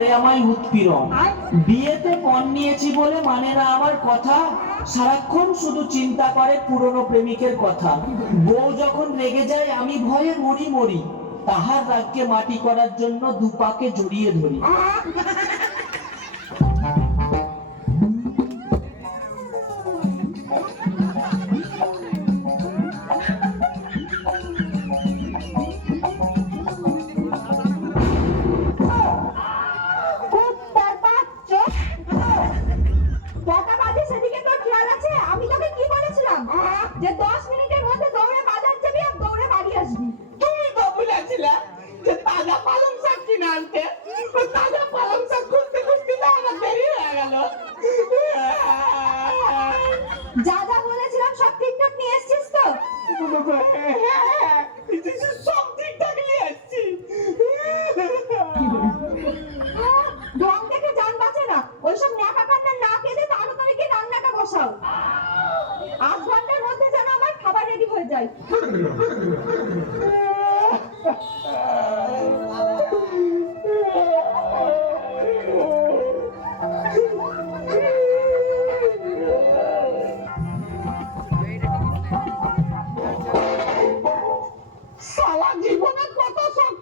আমায় উৎপীড়ন। বিয়েতে পণ নিয়েছি বলে মানে না আমার কথা? সারাক্ষণ শুধু চিন্তা করে পুরনো প্রেমিকের কথা। বউ যখন রেগে যায় আমি ভয়ে মরি মরি। তাহার রাগকে মাটি করার জন্য দুপাকে জড়িয়ে ধরি। দৌড়ে বাড়ি আসবি? তুমি তো বলেছিলে যে তাজা পালং শাক কিনে আনতে। তাজা পালং শাক খুঁজতে খুঁজতে তো আমার দেরি হয়ে গেল। যা যা বলেছিলাম সব ঠিকঠাক নিয়ে এসেছিস তো সব ঠিকঠাক নিয়ে এসছি ঢং দেখে জান বাঁচে না ওইসব ন্যাকা কান্না না কেঁদে তাড়াতাড়ি গিয়ে রান্নাটা বসাও আধ ঘণ্টার মধ্যে যেন আমার খাবার রেডি হয়ে যায় সারা জীবনে কত শখ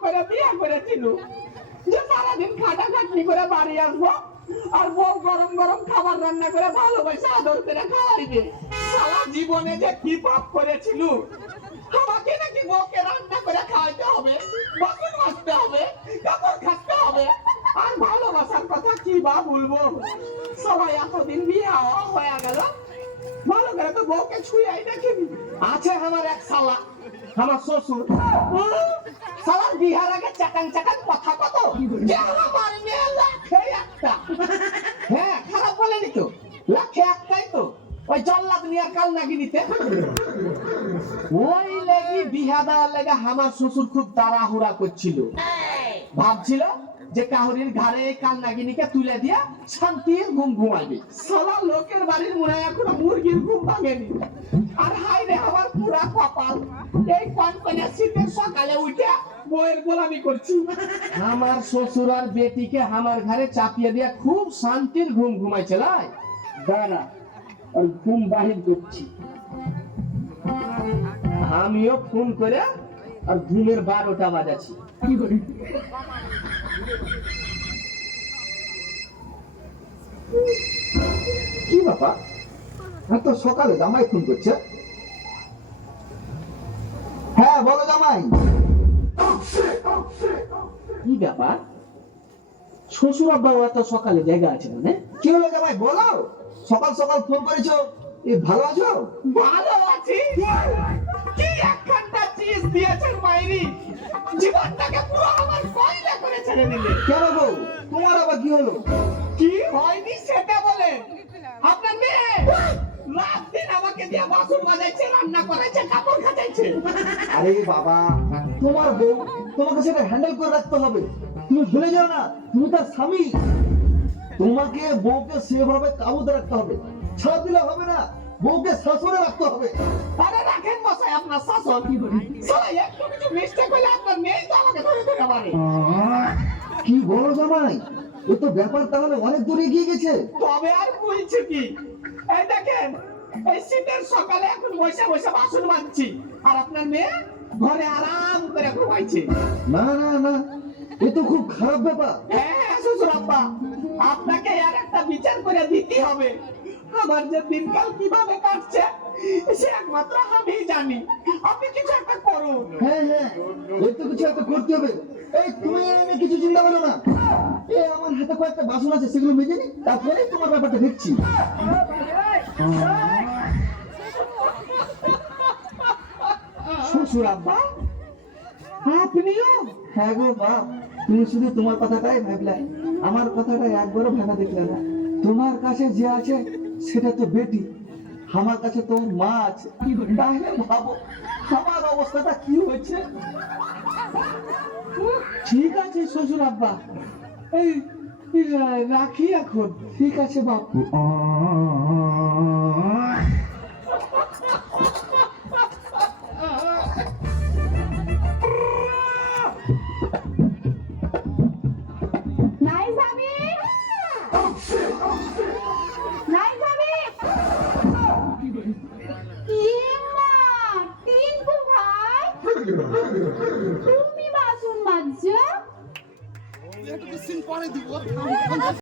করে বিয়ে করেছিল। যে সারাদিন খাটাখাটনি করে বাড়ি আসব আর বউ গরম গরম খাবার রান্না করে ভালোবাসে, আদর সারা জীবনে যে কি পাপ করেছিল আমাকে নাকি বউকে রান্না করে খাওয়াইতে হবে বাসন মাজতে হবে কাপড় খাটতে হবে আর ভালোবাসার কথা কি বা বলব সবাই এতদিন বিয়ে হয়ে গেল। ভালো করে তো বউকে ছুঁয়াই দেখিনি আছে আমার এক আমার শ্বশুর। বিহার আগে কথা কত? আমার মেয়ে লাখে একটা। হ্যাঁ খারাপ বলেনি তো? লাখে একটাই তো। ওই জল্লাদ নিয়ে কাল নাকি নিতে ওই লেগি বিহা লেগে আমার শ্বশুর খুব তাড়াহুড়া করছিল। ভাবছিল যে কাহরির ঘাড়ে কাল নাগিনীকে তুলে দিয়া শান্তির ঘুম ঘুমাইবে। সালা লোকের বাড়ির মনে এখনও মুরগির ঘুম ভাঙেনি। আর হাই রে আমার পুরা কপাল। এই কনকনে শীতের সকালে উঠে বইয়ের গোলামি করছি। আমার শ্বশুর আর বেটিকে আমার ঘরে চাপিয়ে দিয়া খুব শান্তির ঘুম ঘুমাইছে লাই। দাঁড়া আর ঘুম বাহির করছি। আমিও ফোন করে আর ঘুমের বারোটা বাজাচ্ছি। কি ব্যাপার? হ্যাঁ তো সকালে জামাই ফোন করছে। হ্যাঁ বলো জামাই। কি ব্যাপার? শ্বশুর আব্বা ওরা তো সকালে জায়গা আছে মানে? কি হলো জামাই বলো। সকাল সকাল ফোন করেছ? এ ভালো আছো? ভালো আছি। কি? একখানটা চিজ দিয়েছেন মাইরি? জীবনটাকে পুরো ছেড়ে দিলে। কেন বউ? তোমার আবার কি হলো? কি? হয়নি সেটা বলে। আপনার মেয়ে রাত দিন আমাকে দিয়ে বাসন বাজাইছে রান্না করাইছে কাপড় খাটাইছে। আরে বাবা তোমার বউ তোমাকে সেটা হ্যান্ডেল করে রাখতে হবে। তুমি ভুলে যাও না তুমি তার স্বামী। তোমাকে বউকে সেভাবে কাবুতে রাখতে হবে। ছাড় দিলে হবে না বউকে শাসনে রাখতে হবে। আরে রাখেন মশাই আপনার শাসন সালা একটু কিছু মিস্টেক হলে আপনার মেয়ে তো আমাকে ধরে ধরে মারে। কি বলো জামাই? ও তো ব্যাপার তাহলে অনেক দূরে এগিয়ে গেছে। তবে আর বলছে কি? এই দেখেন এই শীতের সকালে এখন বসে বসে বাসন মাজছি আর আপনার মেয়ে ঘরে আরাম করে ঘুমাইছে। না না না এ তো খুব খারাপ ব্যাপার। হ্যাঁ শ্বশুর আব্বা আপনাকে আর একটা বিচার করে দিতে হবে। আমার যে দিনকাল কীভাবে কাটছে সে একমাত্র আমিই জানি। আপনি কিছু একটা করুন। হ্যাঁ হ্যাঁ এর তো কিছু একটা করতে হবে। এই, তুমি নিয়ে কিছু চিন্তা করো না। এ, আমার হাতে কয়েকটা বাসন আছে, সেগুলো মেজে নি, তারপরে তোমার ব্যাপারটা দেখছি। শ্বশুর আব্বা, আপনিও? হ্যাঁ গো বাপ তুমি শুধু তোমার কথাটাই ভাবলে, আমার কথাটা একবারও ভাবা দেখলে না। তোমার কাছে যে আছে, সেটা তো বেটি। আমার কাছে তো মাছ তাহলে ভাবো, আমার অবস্থাটা কি হয়েছে? ঠিক আছে শ্বশুর আব্বা। এই রাখি এখন। ঠিক আছে বাপু। তুমি বাসন মাজছো